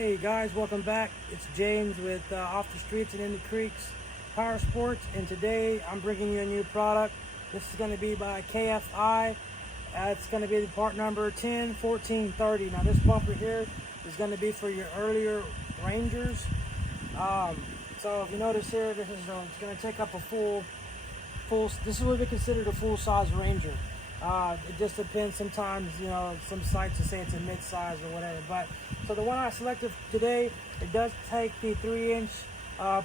Hey guys, welcome back. It's James with Off the Streets and In the Creeks Power Sports, and today I'm bringing you a new product. This is going to be by KFI. It's going to be the part number 101430. Now this bumper here is going to be for your earlier Rangers. So if you notice here, this is it's going to take up a full. This is what we consider a full-size Ranger. It just depends. Sometimes, you know, some sites will say it's a mid-size or whatever. But so the one I selected today, it does take the 3-inch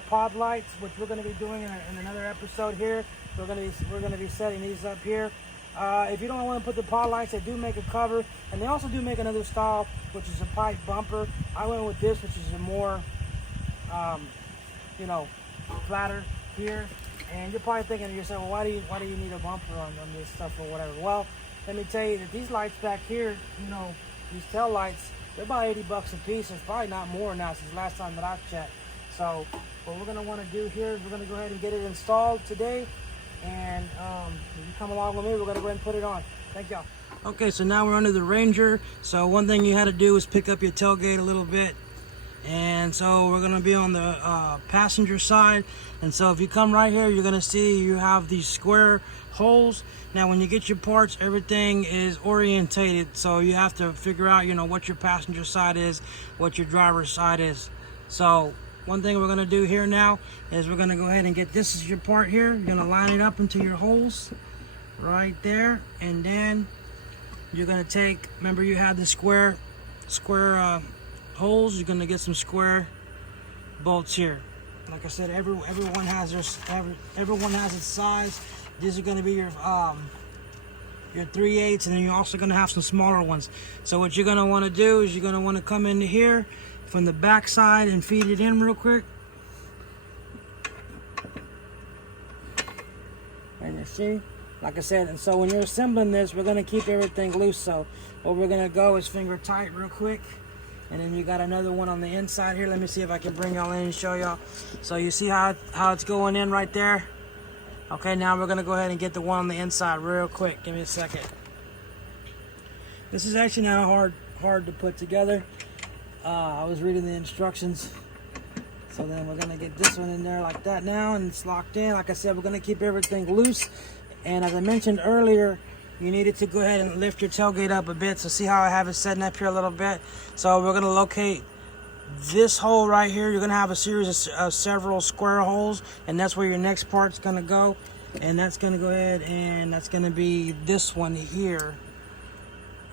pod lights, which we're going to be doing in another episode here. We're going to be setting these up here. If you don't want to put the pod lights, they do make a cover, and they also do make another style, which is a pipe bumper. I went with this, which is a more, flatter here. And you're probably thinking to yourself, well, why do you need a bumper on this stuff or whatever? Well, let me tell you that these lights back here, these tail lights, they're about 80 bucks a piece. It's probably not more now since last time that I've checked. So what we're going to want to do here is we're going to go ahead and get it installed today. And if you come along with me, we're going to go ahead and put it on. Thank y'all. Okay, so now we're under the Ranger. So one thing you had to do is pick up your tailgate a little bit. And so we're going to be on the passenger side. And so if you come right here, you're going to see you have these square holes. Now when you get your parts, everything is orientated, so you have to figure out what your passenger side is, what your driver's side is. So one thing we're going to do here now is we're going to go ahead and get this is your part here. You're going to line it up into your holes right there, and then you're going to take, remember you had the square holes, you're going to get some square bolts here. Like I said, everyone has its size. These are going to be your 3/8, and then you're also going to have some smaller ones. So what you're going to want to do is you're going to want to come into here from the back side and feed it in real quick. And you see, like I said, and so when you're assembling this, we're going to keep everything loose. So what we're going to go is finger tight real quick. And then you got another one on the inside here. Let me see if I can bring y'all in and show y'all. So you see how it's going in right there? Okay, now we're gonna go ahead and get the one on the inside real quick. Give me a second. This is actually not hard to put together. I was reading the instructions. So then we're gonna get this one in there like that now, and it's locked in. Like I said, we're gonna keep everything loose. And as I mentioned earlier, you needed to go ahead and lift your tailgate up a bit. So see how I have it setting up here a little bit? So we're gonna locate this hole right here. You're gonna have a series of several square holes, and that's where your next part's gonna go. And that's gonna go ahead, and that's gonna be this one here.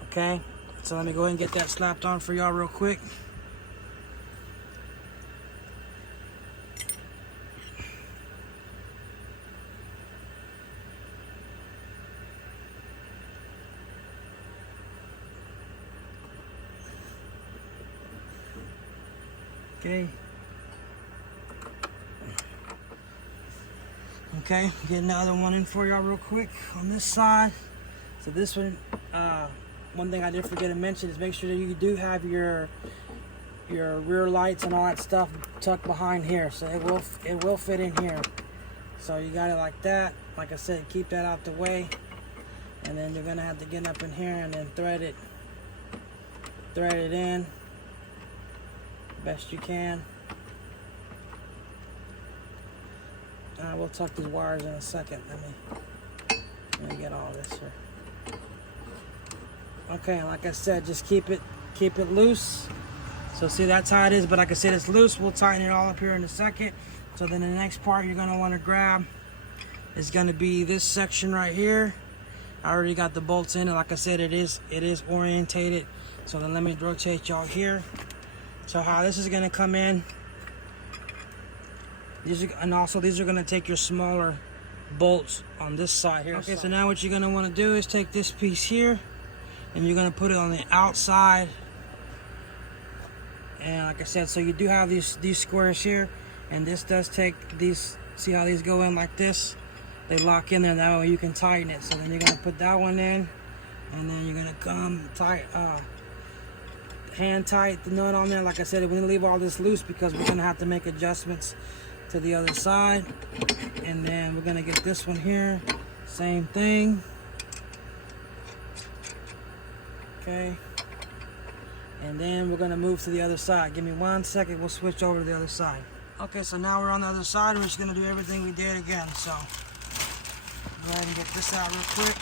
Okay, so let me go ahead and get that slapped on for y'all real quick. Okay, get another one in for y'all real quick on this side. So this one, one thing I did forget to mention is make sure that you do have your rear lights and all that stuff tucked behind here, so it will fit in here. So you got it like that. Like I said, keep that out the way, and then you're gonna have to get up in here and then thread it in best you can. We'll tuck these wires in a second. Let me get all this here. Okay, like I said, just keep it loose. So see, that's how it is, but like I said, it's loose. We'll tighten it all up here in a second. So then the next part you're gonna want to grab is gonna be this section right here. I already got the bolts in, and like I said, it is orientated. So then let me rotate y'all here. So how this is gonna come in. These are going to take your smaller bolts on this side here. Okay, so now what you're going to want to do is take this piece here, and you're going to put it on the outside. And like I said, so you do have these squares here, and this does take these. See how these go in like this? They lock in there. That way you can tighten it. So then you're going to put that one in, and then you're going to come tight, hand tight the nut on there. Like I said, we're going to leave all this loose because we're going to have to make adjustments to the other side. And then we're gonna get this one here, same thing. Okay, and then we're gonna move to the other side. Give me 1 second, we'll switch over to the other side. Okay, so now we're on the other side. We're just gonna do everything we did again. So go ahead and get this out real quick.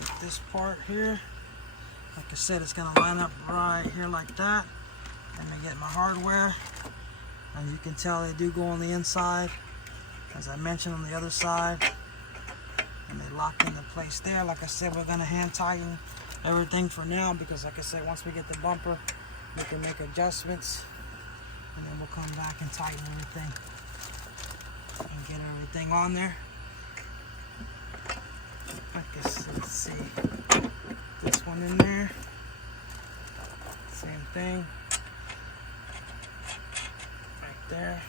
Get this part here. Like I said, it's gonna line up right here like that. Let me get my hardware. And you can tell they do go on the inside, as I mentioned on the other side. And they lock into place there. Like I said, we're gonna hand tighten everything for now, because like I said, once we get the bumper, we can make adjustments, and then we'll come back and tighten everything and get everything on there. I guess, let's see, this one in there, same thing, right there.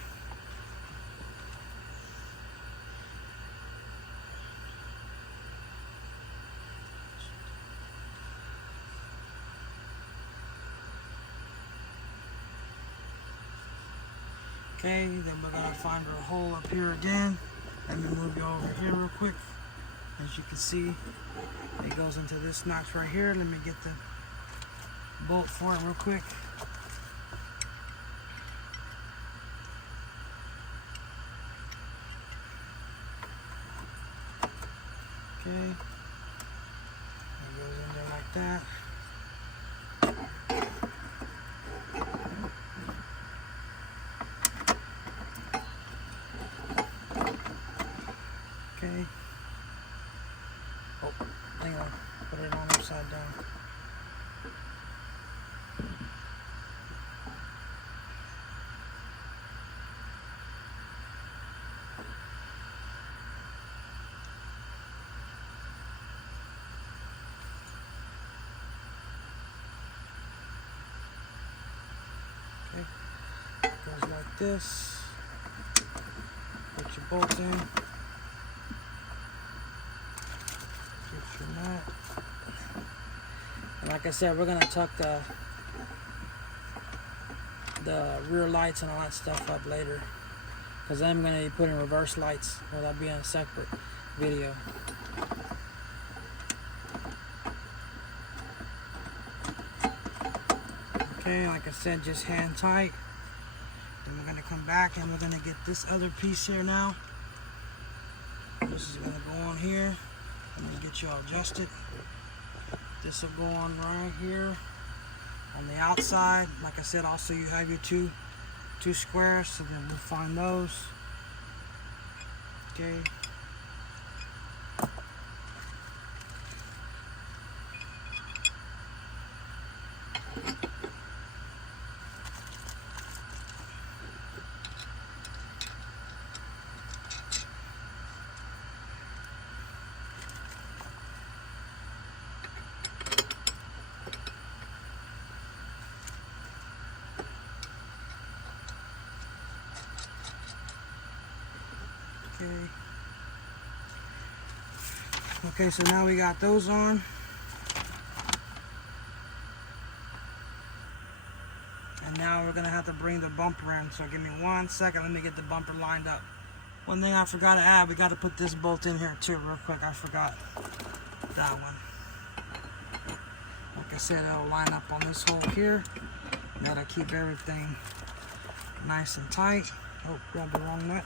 Okay, then we're gonna find our hole up here again. Let me move you over here real quick. As you can see, it goes into this notch right here. Let me get the bolt for it real quick. Okay, it goes in there like that. Okay. Oh, hang on. Put it on upside down. Okay. It goes like this. Put your bolts in. Nut. And like I said, we're gonna tuck the rear lights and all that stuff up later, because I'm gonna be putting reverse lights. Well, that'll be in a separate video. Okay, like I said, just hand tight. Then we're gonna come back and we're gonna get this other piece here now. This is gonna go on here. I'm going to get you all adjusted. This will go on right here on the outside. Like I said, also you have your two squares, so then we'll find those. Okay. Okay, so now we got those on. And now we're gonna have to bring the bumper in. So give me 1 second, let me get the bumper lined up. One thing I forgot to add, we got to put this bolt in here too real quick. I forgot that one. Like I said, it'll line up on this hole here. That'll keep everything nice and tight. Oh, grabbed the wrong nut.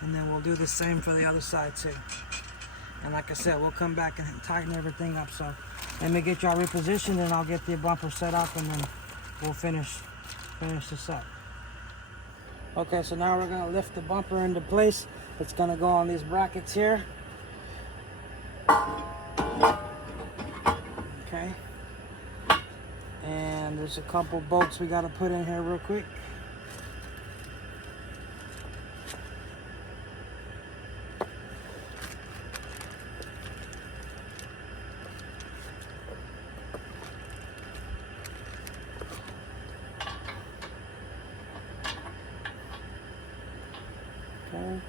And then we'll do the same for the other side too. And like I said, we'll come back and tighten everything up. So let me get y'all repositioned, and I'll get the bumper set up, and then we'll finish this up. Okay, so now we're gonna lift the bumper into place. It's gonna go on these brackets here. Okay. And there's a couple bolts we gotta put in here real quick. Okay.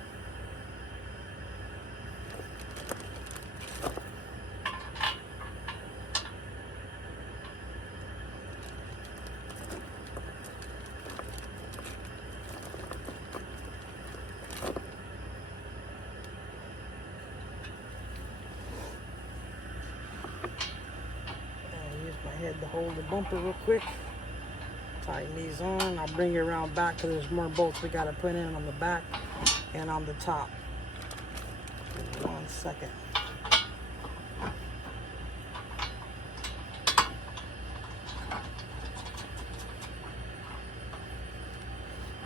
ahead to hold the bumper real quick. Tighten these on. I'll bring it around back because there's more bolts we got to put in on the back and on the top. Give me 1 second.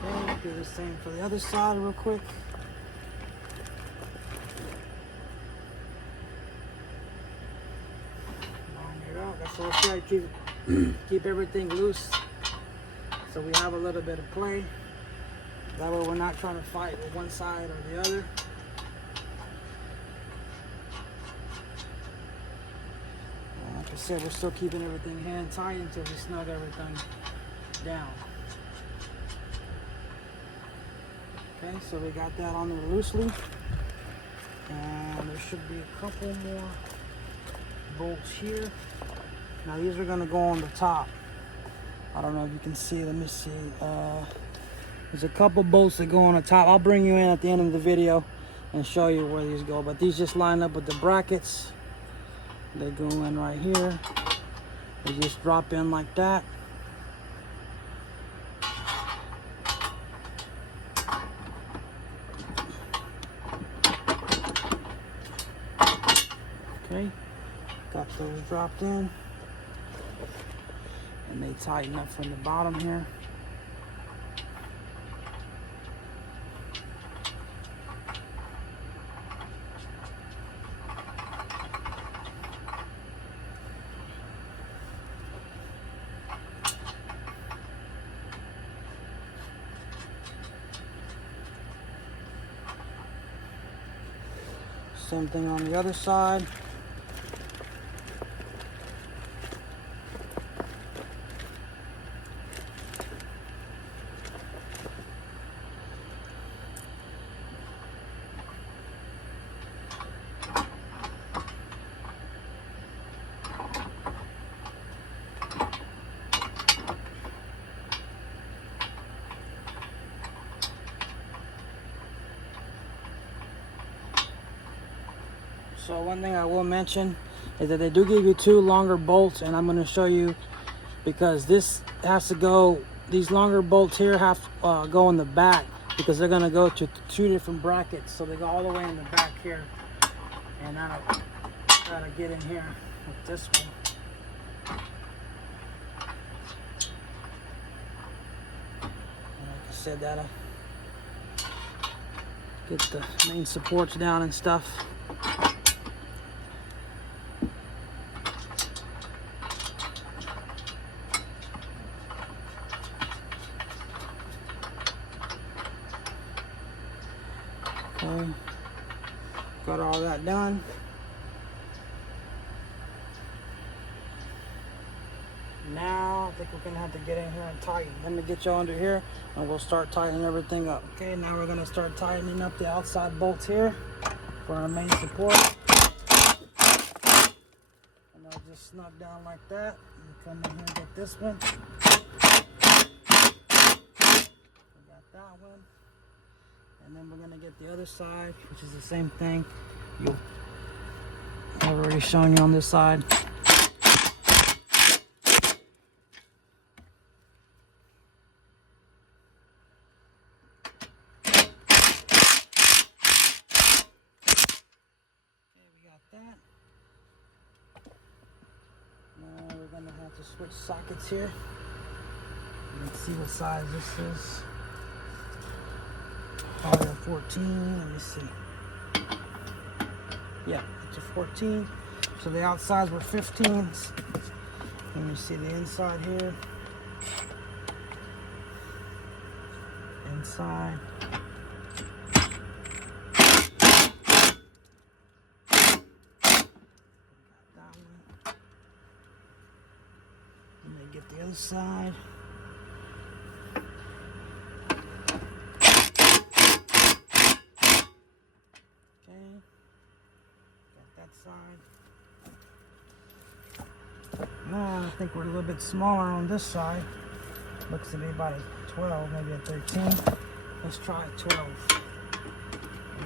Okay, do the same for the other side real quick. So we'll try to keep everything loose so we have a little bit of play. That way we're not trying to fight with one side or the other. Like I said, we're still keeping everything hand tight until we snug everything down. Okay, so we got that on there loosely. And there should be a couple more bolts here. Now these are gonna go on the top. I don't know if you can see, let me see. There's a couple bolts that go on the top. I'll bring you in at the end of the video and show you where these go. But these just line up with the brackets. They go in right here. They just drop in like that. Okay, got those dropped in. And they tighten up from the bottom here. Same thing on the other side. So one thing I will mention is that they do give you 2 longer bolts, and I'm going to show you because this has to go, these longer bolts here have to go in the back because they're going to go to 2 different brackets. So they go all the way in the back here, and I'll try to get in here with this one. And like I said, that'll get the main supports down and stuff. Okay, got all that done. Now I think we're gonna have to get in here and tighten. Let me get you under here and we'll start tightening everything up. Okay, now we're gonna start tightening up the outside bolts here for our main support. And I'll just snug down like that. And come in here and get this one. We got that one. And then we're gonna get the other side, which is the same thing. I've already shown you on this side. Okay, we got that. Now we're gonna have to switch sockets here. You can see what size this is. Probably a 14, let me see. Yeah, it's a 14. So the outsides were 15s. Let me see the inside here. Inside. Got that one. And then get the other side. Side. Now I think we're a little bit smaller on this side. Looks to be about a 12, maybe a 13. Let's try a 12.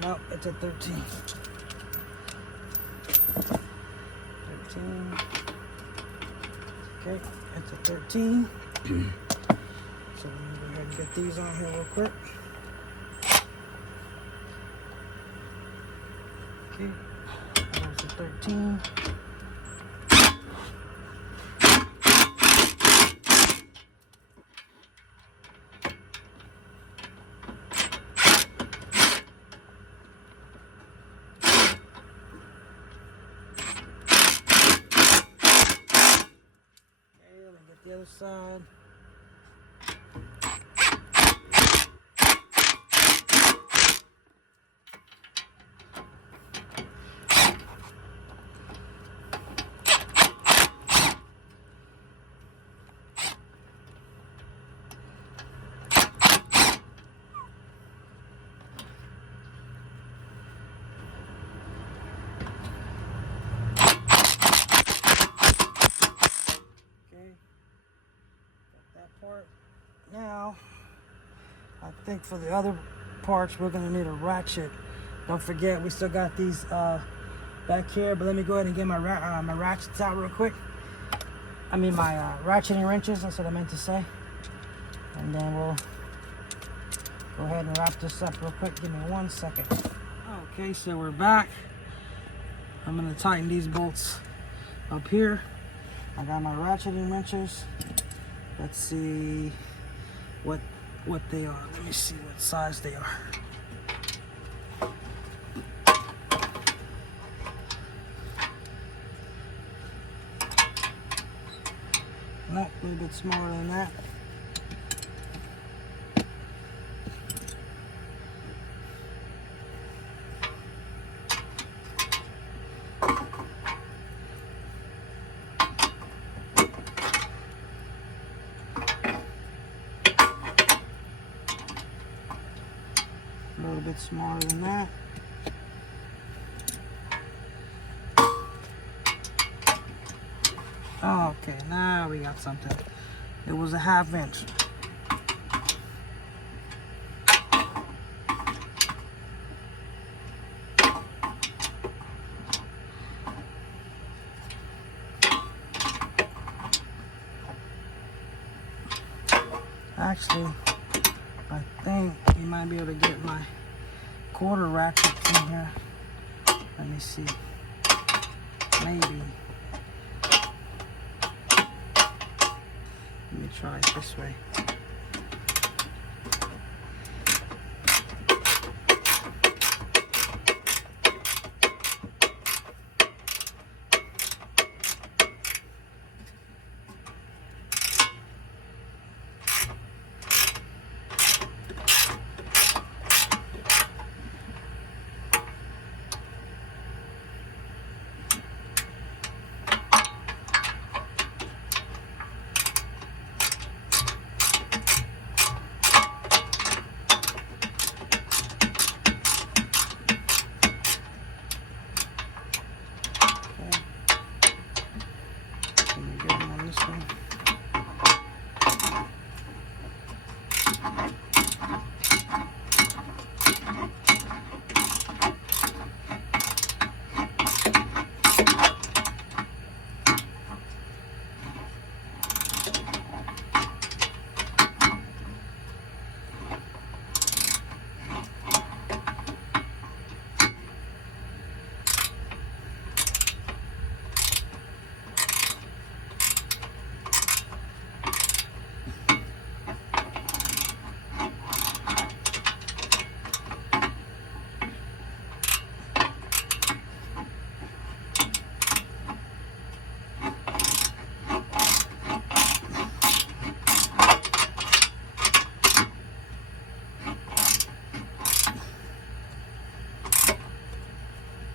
Nope, it's a 13. 13. Okay, it's a 13. So let me go ahead and get these on here real quick. Okay, there's the 13. The other side. Part. Now, I think for the other parts, we're gonna need a ratchet. Don't forget, we still got these back here, but let me go ahead and get my ratchets out real quick. I mean my ratcheting wrenches, that's what I meant to say. And then we'll go ahead and wrap this up real quick. Give me 1 second. Okay, so we're back. I'm gonna tighten these bolts up here. I got my ratcheting wrenches. Let's see what they are. Let me see what size they are. Nope, a little bit smaller than that. A little bit smaller than that. Oh, okay, now we got something. It was a 1/2 inch. Actually, I think you might be able to get my 1/4 ratchet in here. Let me see. Maybe. Let me try it this way.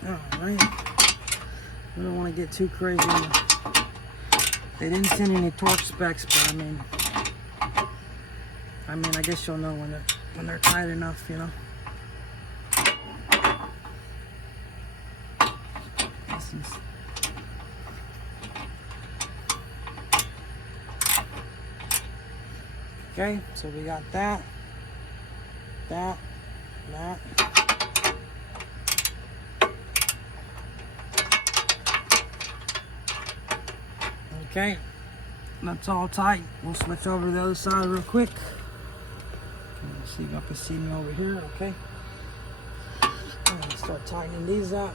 Alright, we don't want to get too crazy. They didn't send any torque specs, but I mean, I guess you'll know when they're tight enough, you know. Okay, so we got that. Okay, That's all tight. We'll switch over to the other side real quick. Let's see if y'all can see me over here, okay? And start tightening these up.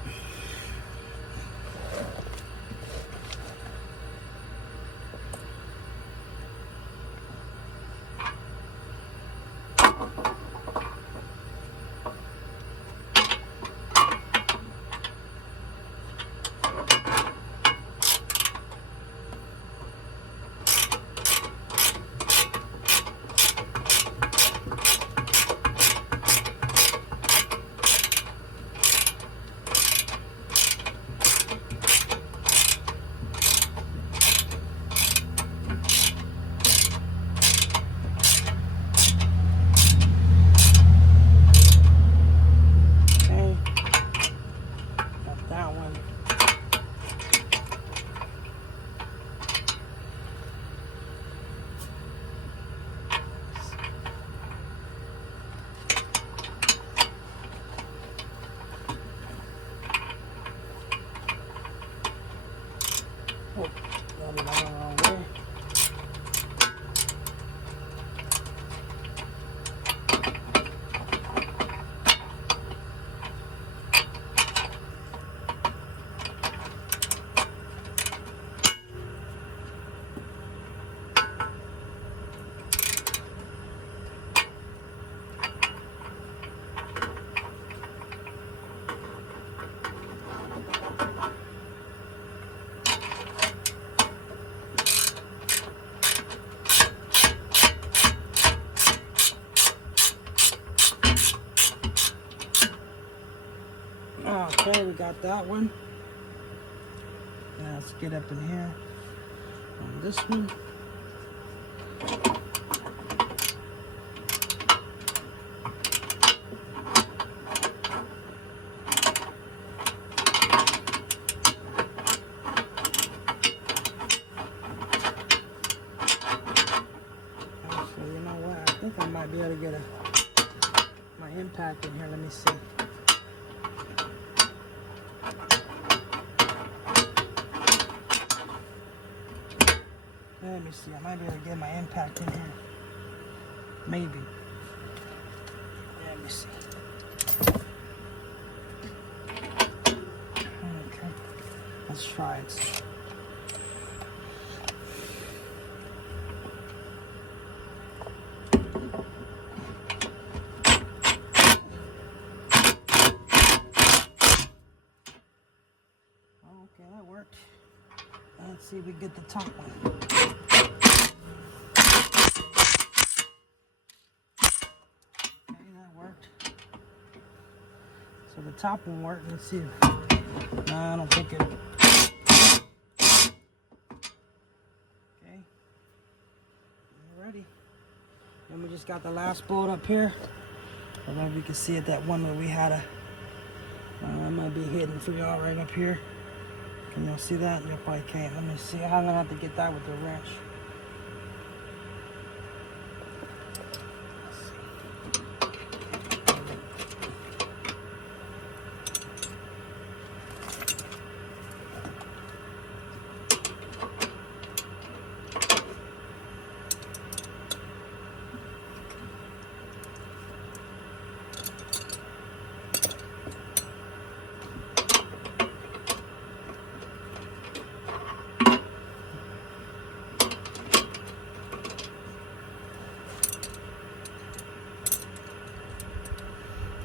Oh, got it all the wrong way. Okay, we got that one. Now let's get up in here on this one. Actually, you know what? I think I might be able to get my impact in here. Let me see. Let me see, I might be able to get my impact in here. Maybe. Let me see. Okay, let's try it. Okay, that worked. Let's see if we get the top one. So the top one worked. Let's see. No, I don't think it. Okay. Alrighty. Then we just got the last bolt up here. I don't know if you can see it. That one where we had a. I might be hidden for y'all right up here. Can y'all see that? You probably can't. Let me see. I'm gonna have to get that with the wrench.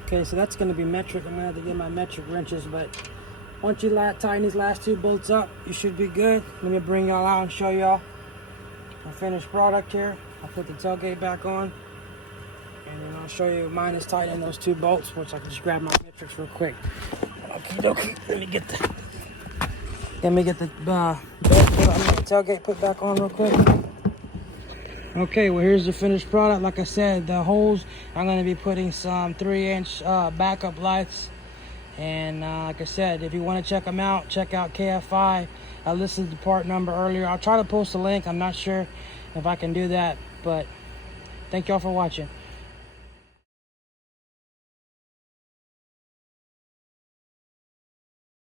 Okay, so that's going to be metric. I'm going to have to get my metric wrenches, but once you tighten these last two bolts up, you should be good. Let me bring y'all out and show y'all my finished product here. I'll put the tailgate back on, and then I'll show you mine is tightening those two bolts, which I can just grab my metrics real quick. Okay, let me get the tailgate put back on real quick. Okay, well here's the finished product. Like I said, the holes, I'm going to be putting some 3-inch backup lights. And like I said, if you want to check them out, check out KFI. I listed the part number earlier. I'll try to post a link. I'm not sure if I can do that, but thank y'all for watching.